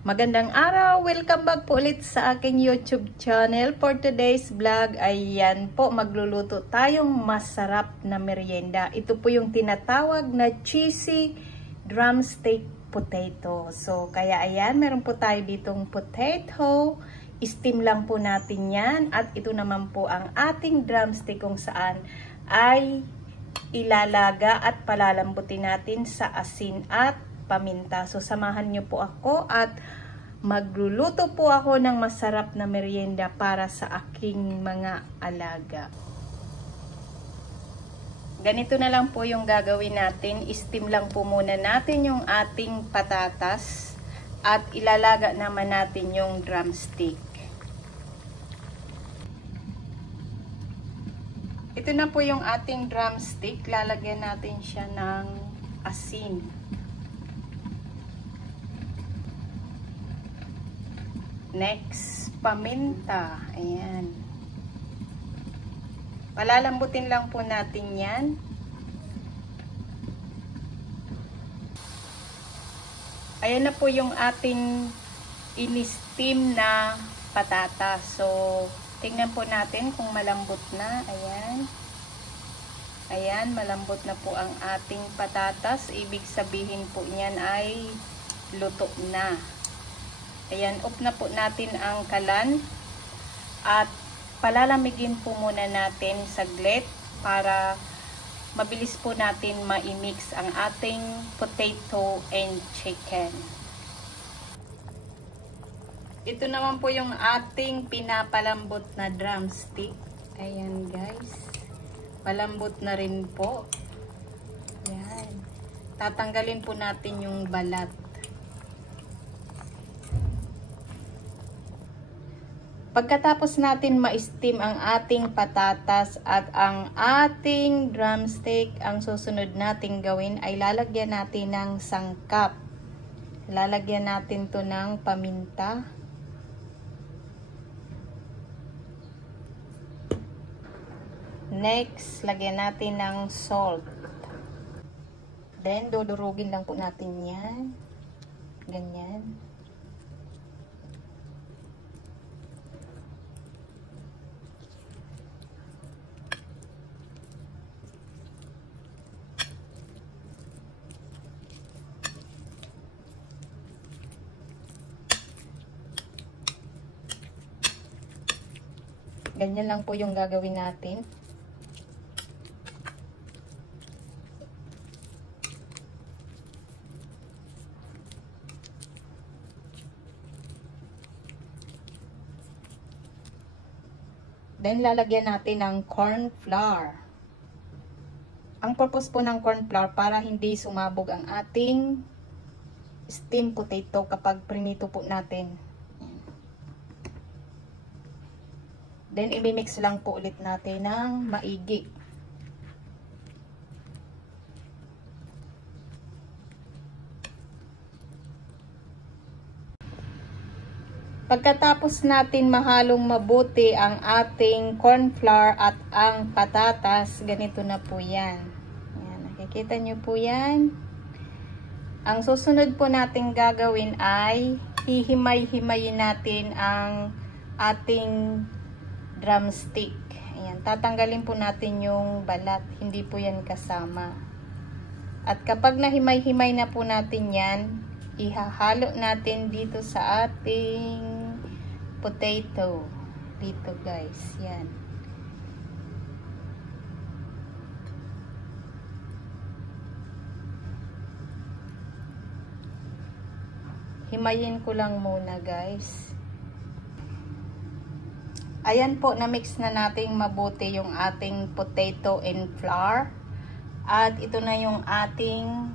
Magandang araw! Welcome back po ulit sa aking YouTube channel. For today's vlog, ayan po, magluluto tayong masarap na merienda. Ito po yung tinatawag na cheesy drumstick potato. So, kaya ayan, meron po tayo ditong potato. Steam lang po natin yan. At ito naman po ang ating drumstick kung saan ay ilalaga at palalambutin natin sa asin at paminta. So, samahan nyo po ako at magluluto po ako ng masarap na merienda para sa aking mga alaga. Ganito na lang po yung gagawin natin. Steam lang po muna natin yung ating patatas at ilalaga naman natin yung drumstick. Ito na po yung ating drumstick. Lalagyan natin siya ng asin. Next, paminta. Ayan. Palalambutin lang po natin yan. Ayan na po yung ating in-steam na patatas. So, tingnan po natin kung malambot na. Ayan. Ayan, malambot na po ang ating patatas. Ibig sabihin po niyan ay luto na. Ayan, off na po natin ang kalan at palalamigin po muna natin saglit para mabilis po natin ma-mix ang ating potato and chicken. Ito naman po yung ating pinapalambot na drumstick. Ayan guys, palambot na rin po. Ayan. Tatanggalin po natin yung balat. Pagkatapos natin ma-steam ang ating patatas at ang ating drumstick, ang susunod nating gawin ay lalagyan natin ng sangkap. Lalagyan natin to ng paminta. Next, lagyan natin ng salt. Then, dudurugin lang po natin yan. Ganyan. Ganyan lang po yung gagawin natin. Then, lalagyan natin ng corn flour. Ang purpose po ng corn flour para hindi sumabog ang ating steamed potato kapag prinito po natin. Then, i-mix lang po ulit natin ng maigi. Pagkatapos natin mahalong mabuti ang ating corn flour at ang patatas, ganito na po yan. Ayan, nakikita nyo po yan. Ang susunod po natin gagawin ay hihimay-himayin natin ang ating drumstick. Ayan, tatanggalin po natin yung balat, hindi po yan kasama. At kapag nahimay-himay na po natin yan, ihahalo natin dito sa ating potato. Dito guys, yan. Himayin ko lang muna guys. Ayan po, na-mix na nating mabuti yung ating potato and flour. At ito na yung ating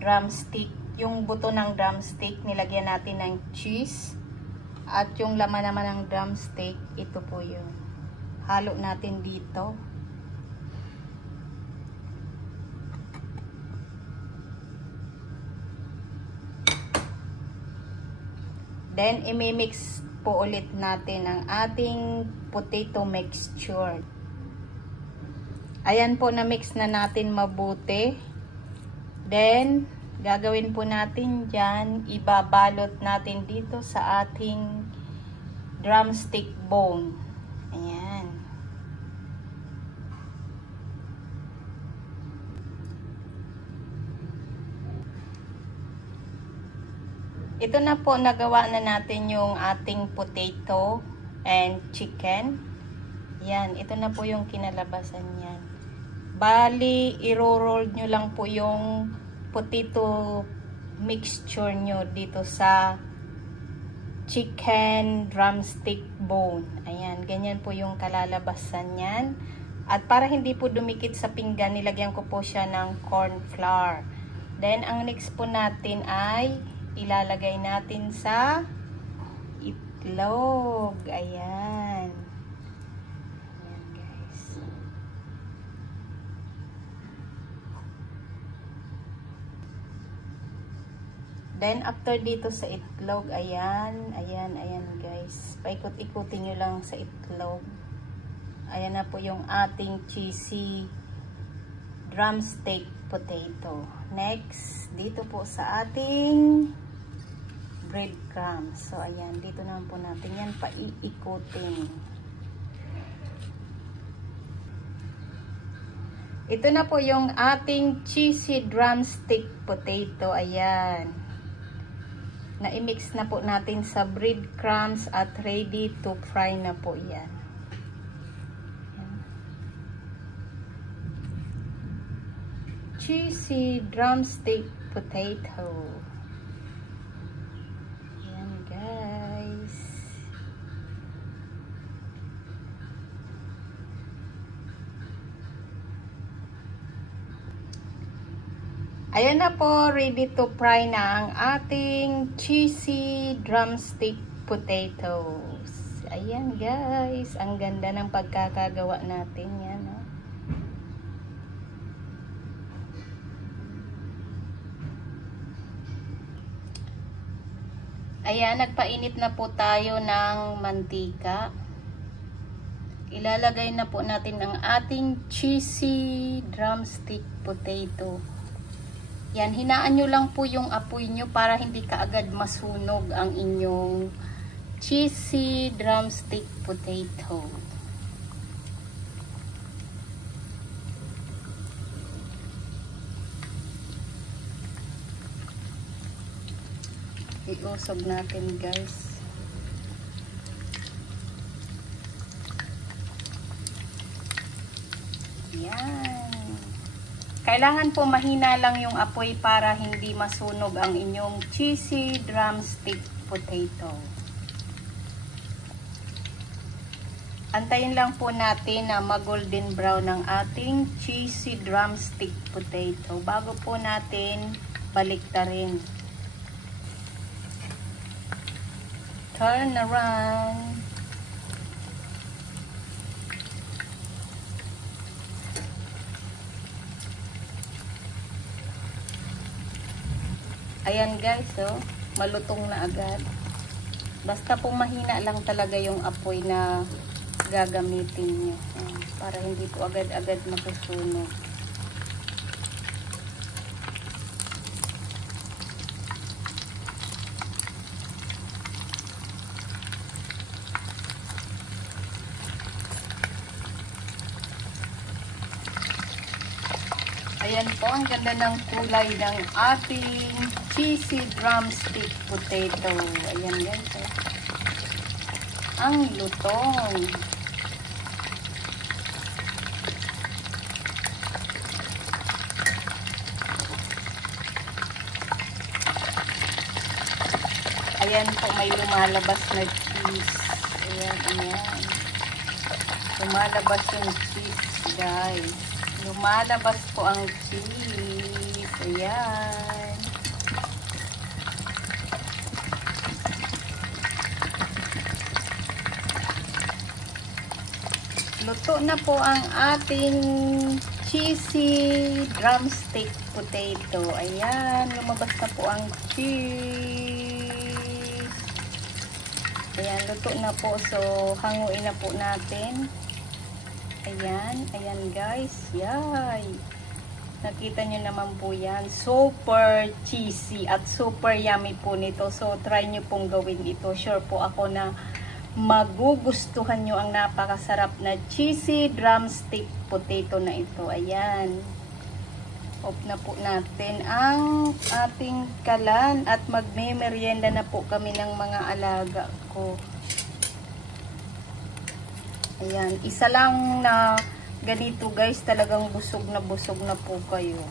drumstick. Yung buto ng drumstick, nilagyan natin ng cheese. At yung laman naman ng drumstick, ito po yung halo natin dito. Then, imimix po ulit natin ang ating potato mixture. Ayan po, na-mix na natin mabuti. Then, Gagawin po natin dyan, ibabalot natin dito sa ating drumstick bone. Ayan. Ito na po, nagawa na natin yung ating potato and chicken. Yan, ito na po yung kinalabasan yan. Bali, iro-roll nyo lang po yung potato mixture nyo dito sa chicken drumstick bone. Ayan, ganyan po yung kalalabasan yan. At para hindi po dumikit sa pinggan, nilagyan ko po siya ng corn flour. Then, ang next po natin ay ilalagay natin sa itlog. Ayan. Ayan, guys. Then, after dito sa itlog, ayan, guys. Paikot-ikutin nyo lang sa itlog. Ayan na po yung ating cheesy drumstick potato. Next, dito po sa ating breadcrumbs. So, ayan, dito naman po natin yan paiikutin. Ito na po yung ating cheesy drumstick potato. Ayan. Na-mix na po natin sa breadcrumbs at ready to fry na po yan. Cheesy drumstick potato. Ayan, guys. Ayan na po, ready to fry na ang ating cheesy drumstick potatoes. Ayan, guys, ang ganda ng pagkakagawa natin yan. Oh. Ayan, nagpainit na po tayo ng mantika. Ilalagay na po natin ang ating cheesy drumstick potato. Yan, hinaan nyo lang po yung apoy nyo para hindi kaagad masunog ang inyong cheesy drumstick potato. Iusog natin, guys. Yan. Kailangan po mahina lang yung apoy para hindi masunog ang inyong cheesy drumstick potato. Antayin lang po natin na mag-golden brown ang ating cheesy drumstick potato bago po natin baliktarin. Turn around. Ayan, guys, oh, malutong na agad. Basta pong mahina lang talaga yung apoy na gagamitin nyo. Para hindi po agad-agad masusunog. Ayan po, ang ganda ng kulay ng ating cheesy drumstick potato. Ayan, guys. Oh. Ang lutong. Ayan po, may lumalabas na cheese. Ayan, ayan. Lumalabas yung cheese, guys. Lumalabas po ang cheese. Ayan. Luto na po ang ating cheesy drumstick potato. Ayan, lumabas na po ang cheese. Ayan, luto na po. So, hanguin na po natin. Ayan, ayan, guys. Yay! Nakita nyo naman po yan. Super cheesy at super yummy po nito. So, try nyo pong gawin ito. Sure po ako na magugustuhan nyo ang napakasarap na cheesy drumstick potato na ito. Ayan. Off na po natin ang ating kalan at magme-merienda na po kami ng mga alaga ko. Ayan. Isa lang na ganito guys, talagang busog na po kayo.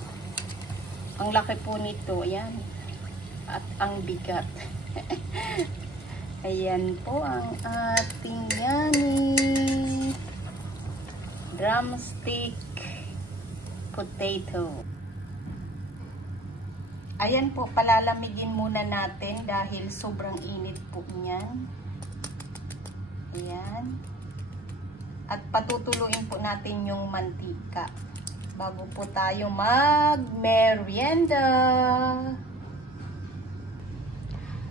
Ang laki po nito, ayan. At ang bigat. Ayan po ang ating yummy drumstick potato. Ayan po, palalamigin muna natin dahil sobrang init po niyan. Ayan. At patutuluin po natin yung mantika bago po tayo mag-merienda.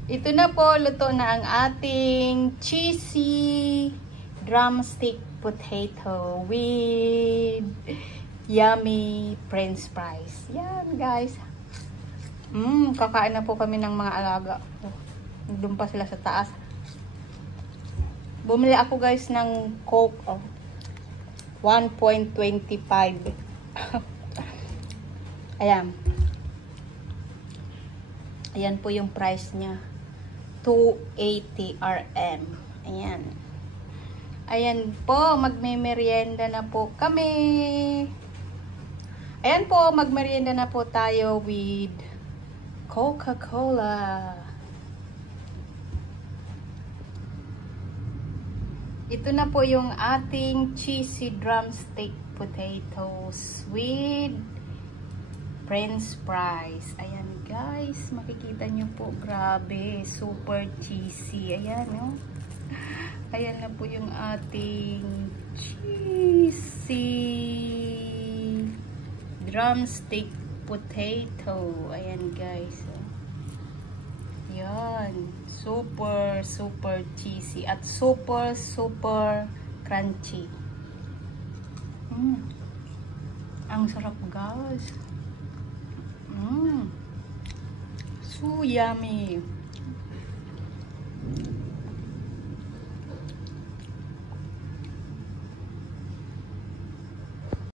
Ito na po, luto na ang ating cheesy drumstick potato with yummy french fries. Yan guys. Kakain na po kami ng mga alaga. Doon pa sila sa taas. Bumili ako guys ng Coke 1.25. Ayan. Ayan po yung price niya. 280 RM. Ayan. Ayan po, magme-merienda na po kami. Ayan po, magmerienda na po tayo with Coca-Cola. Ito na po yung ating cheesy drumstick potatoes with french fries. Ayan guys, makikita nyo po, grabe, super cheesy. Ayan, no? Ayan na po yung ating cheesy drumstick potato. Ayan guys. Yan. Super cheesy at super crunchy. Ang sarap guys. So yummy.